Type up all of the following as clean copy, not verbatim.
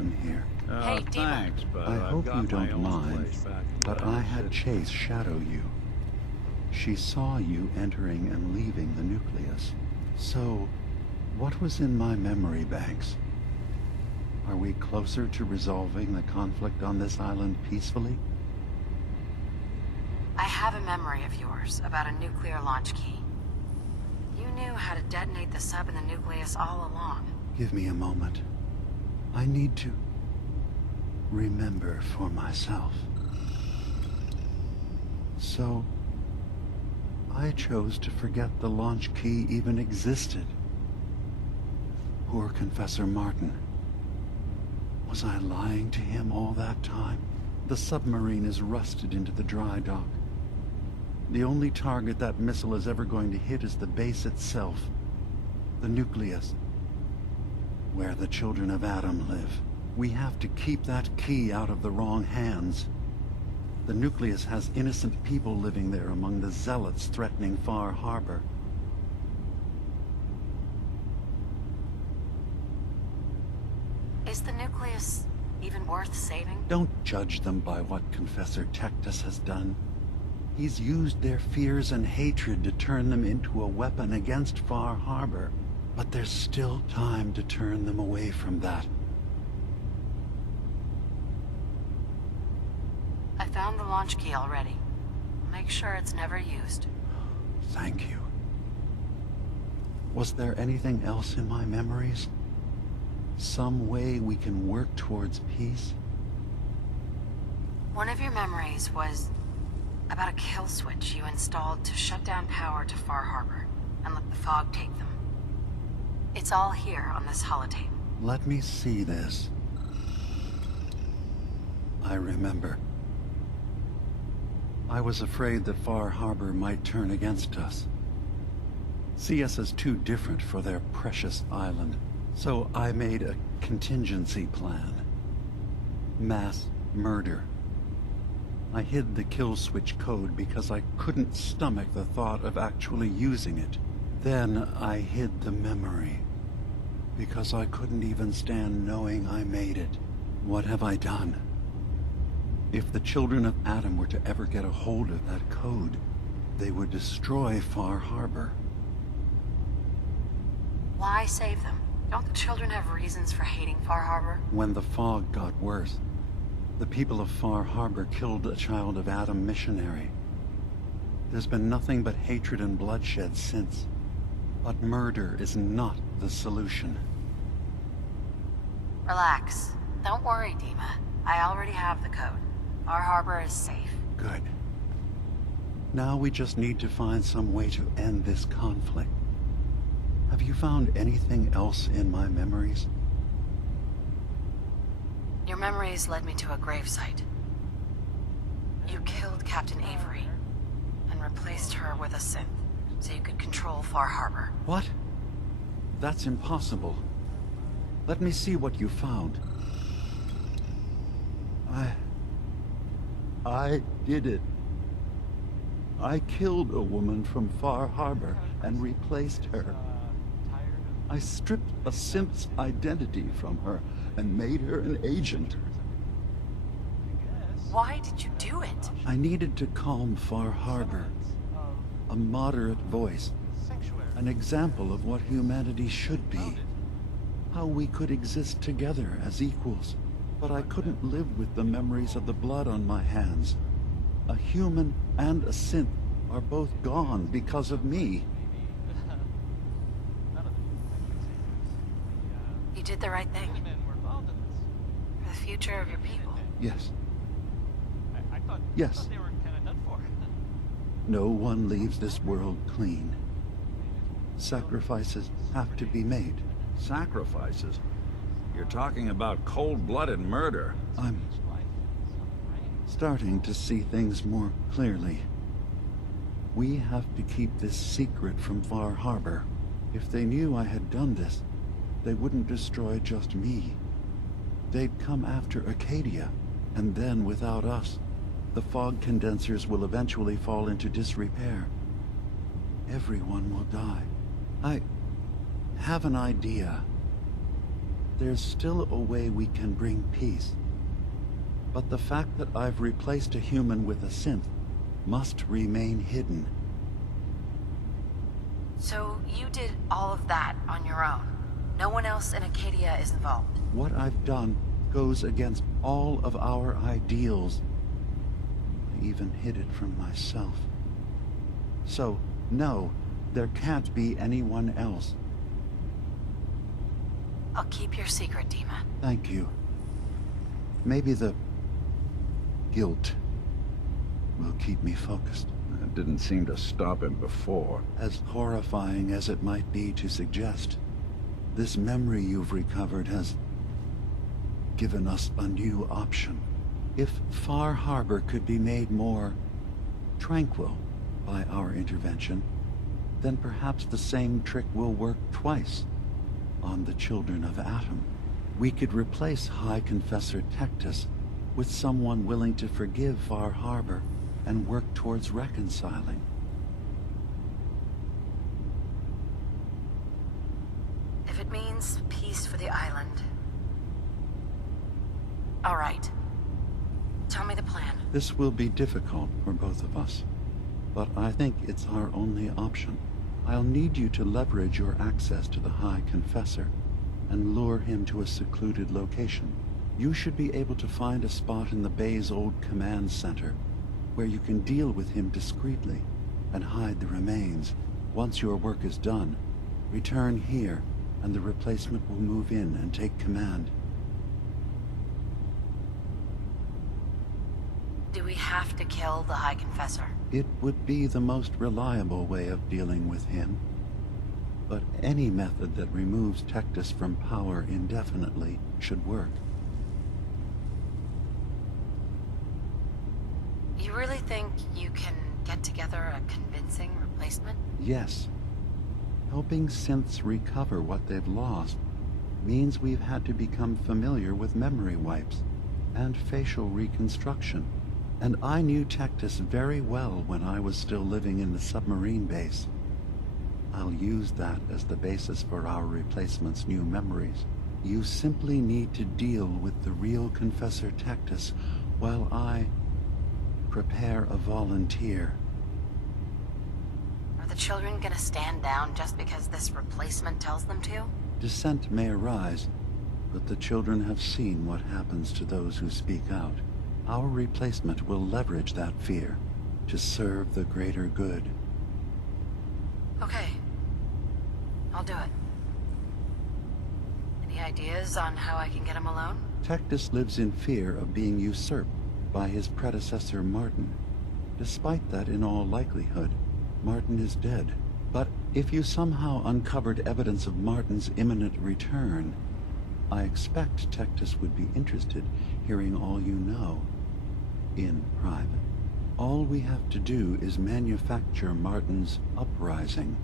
welcome here. Hey, Dima. Thanks, but I hope got you my don't own mind, place back in but Atlantic I had City. Chase shadow you. She saw you entering and leaving the nucleus. So, what was in my memory banks? Are we closer to resolving the conflict on this island peacefully? I have a memory of yours about a nuclear launch key. You knew how to detonate the sub in the nucleus all along. Give me a moment. I need to remember for myself. So, I chose to forget the launch key even existed. Poor Confessor Martin. Was I lying to him all that time? The submarine is rusted into the dry dock. The only target that missile is ever going to hit is the base itself. The nucleus. Where the children of Adam live. We have to keep that key out of the wrong hands. The nucleus has innocent people living there among the zealots threatening Far Harbor. Is the nucleus even worth saving? Don't judge them by what Confessor Tectus has done. He's used their fears and hatred to turn them into a weapon against Far Harbor. But there's still time to turn them away from that. I found the launch key already. Make sure it's never used. Thank you. Was there anything else in my memories? Some way we can work towards peace? One of your memories was about a kill switch you installed to shut down power to Far Harbor and let the fog take them. It's all here on this holotape. Let me see this. I remember. I was afraid that Far Harbor might turn against us. See us as too different for their precious island. So I made a contingency plan. Mass murder. I hid the kill switch code because I couldn't stomach the thought of actually using it. Then I hid the memory because I couldn't even stand knowing I made it. What have I done? If the children of Adam were to ever get a hold of that code, they would destroy Far Harbor. Why save them? Don't the children have reasons for hating Far Harbor? When the fog got worse, the people of Far Harbor killed a child of Adam missionary. There's been nothing but hatred and bloodshed since. But murder is not the solution. Relax. Don't worry, Dima. I already have the code. Far Harbor is safe. Good. Now we just need to find some way to end this conflict. Have you found anything else in my memories? Your memories led me to a gravesite. You killed Captain Avery and replaced her with a synth so you could control Far Harbor. What? That's impossible. Let me see what you found. I did it. I killed a woman from Far Harbor and replaced her. I stripped a synth's identity from her and made her an agent. Why did you do it? I needed to calm Far Harbor. A moderate voice. An example of what humanity should be. How we could exist together as equals. But I couldn't live with the memories of the blood on my hands. A human and a synth are both gone because of me. You did the right thing. For the future of your people. Yes. Yes. No one leaves this world clean. Sacrifices have to be made. Sacrifices? You're talking about cold-blooded murder. I'm starting to see things more clearly. We have to keep this secret from Far Harbor. If they knew I had done this, they wouldn't destroy just me. They'd come after Acadia, and then without us, the fog condensers will eventually fall into disrepair. Everyone will die. I have an idea. there's still a way we can bring peace. But the fact that I've replaced a human with a synth must remain hidden. So you did all of that on your own? No one else in Acadia is involved? What I've done goes against all of our ideals. I even hid it from myself. So, no, there can't be anyone else. I'll keep your secret, Dima. Thank you. Maybe the guilt will keep me focused. That didn't seem to stop him before. As horrifying as it might be to suggest, this memory you've recovered has given us a new option. If Far Harbor could be made more tranquil by our intervention, then perhaps the same trick will work twice on the children of Atom. We could replace High Confessor Tectus with someone willing to forgive Far Harbor and work towards reconciling. If it means peace for the island. All right. Tell me the plan. This will be difficult for both of us, but I think it's our only option. I'll need you to leverage your access to the High Confessor and lure him to a secluded location. You should be able to find a spot in the Bay's old command center where you can deal with him discreetly and hide the remains. Once your work is done, return here and the replacement will move in and take command. Do we have to kill the High Confessor? It would be the most reliable way of dealing with him. But any method that removes Tectus from power indefinitely should work. You really think you can get together a convincing replacement? Yes. Helping synths recover what they've lost means we've had to become familiar with memory wipes and facial reconstruction. And I knew Tectus very well when I was still living in the submarine base. I'll use that as the basis for our replacement's new memories. You simply need to deal with the real Confessor Tectus while I prepare a volunteer. Are the children gonna stand down just because this replacement tells them to? Dissent may arise, but the children have seen what happens to those who speak out. Our replacement will leverage that fear to serve the greater good. Okay. I'll do it. Any ideas on how I can get him alone? Tectus lives in fear of being usurped by his predecessor Martin. Despite that, in all likelihood, Martin is dead. But if you somehow uncovered evidence of Martin's imminent return, I expect Tectus would be interested hearing all you know, in private. All we have to do is manufacture Martin's uprising.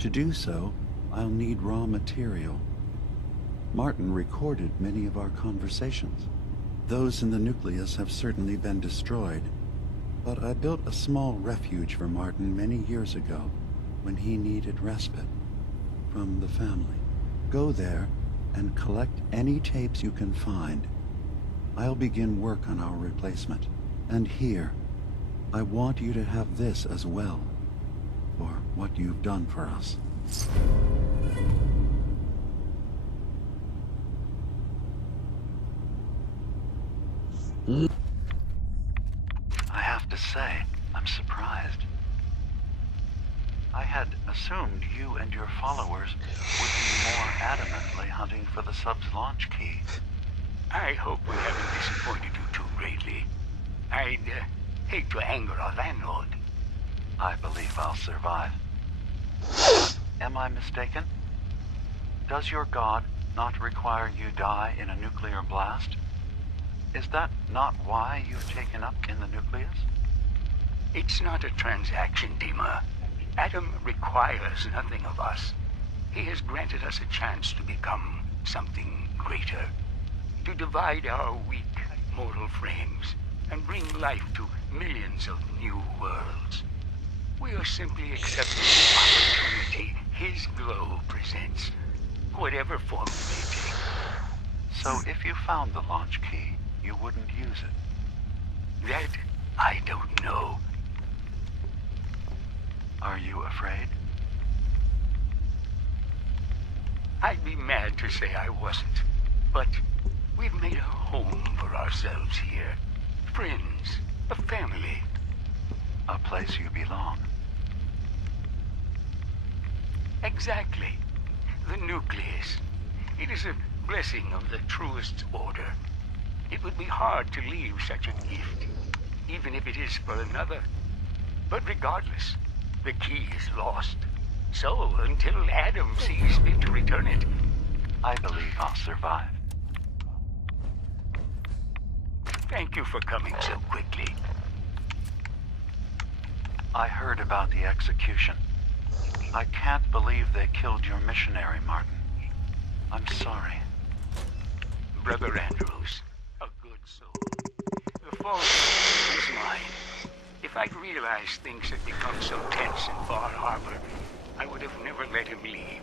To do so, I'll need raw material. Martin recorded many of our conversations. Those in the nucleus have certainly been destroyed, but I built a small refuge for Martin many years ago when he needed respite from the family. Go there and collect any tapes you can find. I'll begin work on our replacement. And here, I want you to have this as well, for what you've done for us. I have to say, I'm surprised. I had assumed you and your followers would be more adamantly hunting for the sub's launch key. I hope we haven't disappointed you too greatly. I'd hate to anger our landlord. I believe I'll survive. Am I mistaken? Does your god not require you die in a nuclear blast? Is that not why you've taken up in the nucleus? It's not a transaction, Dima. Adam requires nothing of us. He has granted us a chance to become something greater. To divide our weak mortal frames and bring life to millions of new worlds. We are simply accepting the opportunity his glow presents. whatever form it may take. So if you found the launch key, you wouldn't use it? That I don't know. Are you afraid? I'd be mad to say I wasn't, but we've made a home for ourselves here. Friends, a family. A place you belong. Exactly. The nucleus. It is a blessing of the truest order. It would be hard to leave such a gift, even if it is for another. But regardless, the key is lost. So, until Adam sees fit to return it, I believe I'll survive. thank you for coming so quickly. I heard about the execution. I can't believe they killed your missionary, Martin. I'm sorry. Brother Andrews, a good soul. The fault is mine. If I'd realized things had become so tense in Far Harbor, I would have never let him leave.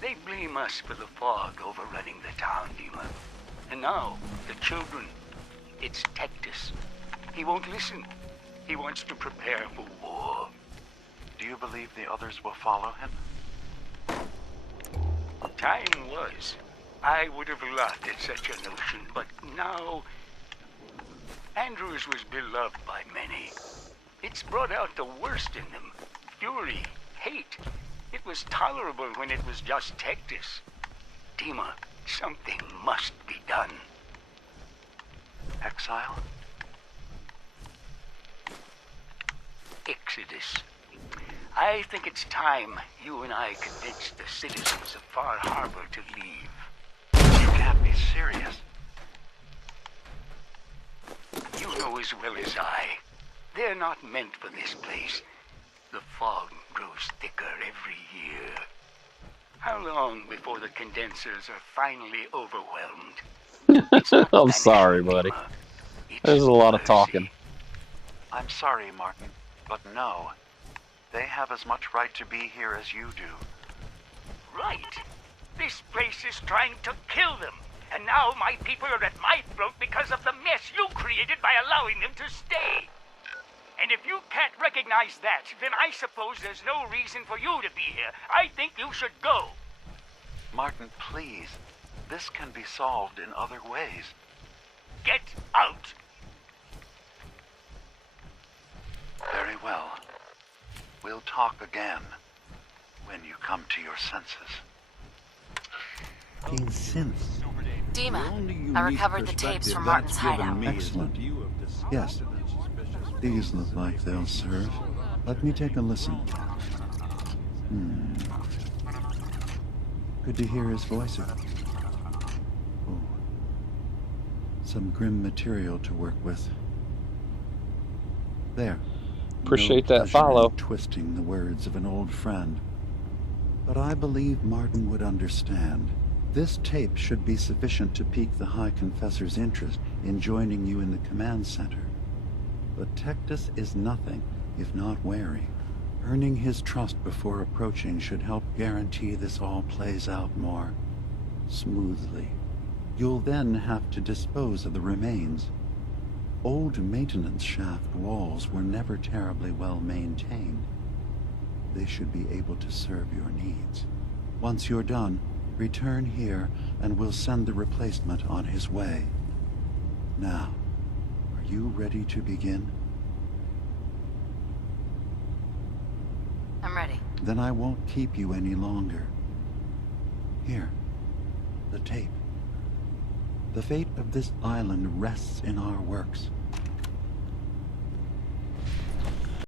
They blame us for the fog overrunning the town, Dima. And now, the children. It's Tectus. He won't listen. He wants to prepare for war. Do you believe the others will follow him? Time was. I would have laughed at such a notion, but now... Andrews was beloved by many. It's brought out the worst in them. Fury, hate. It was tolerable when it was just Tectus. Dima, something must be done. Exile? Exodus. I think it's time you and I convinced the citizens of Far Harbor to leave. You can't be serious. You know as well as I. They're not meant for this place. The fog grows thicker every year. How long before the condensers are finally overwhelmed? I'm sorry, buddy. There's a lot of talking. I'm sorry, Martin, but no. They have as much right to be here as you do. Right. This place is trying to kill them. And now my people are at my throat because of the mess you created by allowing them to stay. And if you can't recognize that, then I suppose there's no reason for you to be here. I think you should go. Martin, please. This can be solved in other ways. Get out. Very well. We'll talk again when you come to your senses. Fucking synths. Dima, I recovered the tapes from Martin's hideout. Excellent. Yes. These look like they'll serve. Let me take a listen. Good to hear his voice. Oh. Some grim material to work with. There. Appreciate No that follow. pleasure in twisting the words of an old friend. But I believe Martin would understand. This tape should be sufficient to pique the High Confessor's interest in joining you in the command center. But Tectus is nothing if not wary. Earning his trust before approaching should help guarantee this all plays out more smoothly. You'll then have to dispose of the remains. Old maintenance shaft walls were never terribly well maintained. They should be able to serve your needs. Once you're done, return here and we'll send the replacement on his way. Now, are you ready to begin? I'm ready. Then I won't keep you any longer. Here, the tape. The fate of this island rests in our works.